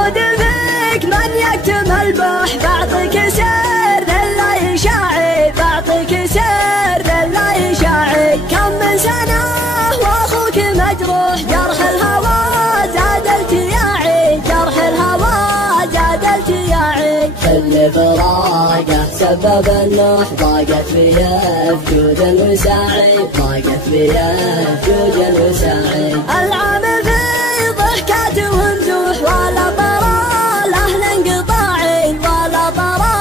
موجود فيك من يكتم البح، بعطيك سر لا يشاعي، بعطيك سر لا يشاعي. كم من سنة واخوك مجروح، جرح الهوى زاد التياعي، جرح الهوى زاد التياعي. اللي فراقه سبب النوح، ضاقت فيه فجود الوساعي، ضاقت فيه فجود الوساعي. العام في ضحكات ومزوح، ولا طرى له انقطاعي، ولا طرى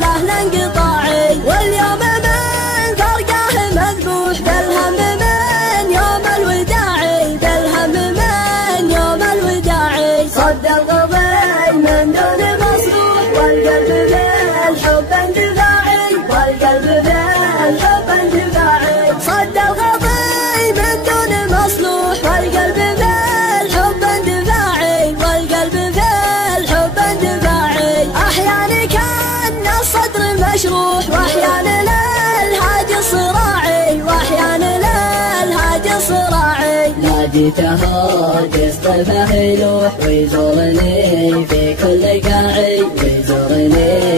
له انقطاعي. واليوم من فرقه مذبوح، بالهم من يوم الوداعي، بالهم من يوم الوداعي. صد الغضي من دون مصروح، والقلب بالحب اندفاعي، والقلب بالحب اندفاعي. صد الغضي من دون مصلوح، والقلب بالحب اندفاعي، والقلب بالحب اندفاعي. احيانا كان الصدر مشروح، واحيانا للهاج صراعي، واحيانا للهاج صراعي. ناديته قصد فهلوح، ويزورني في كل قاعي، ويزورني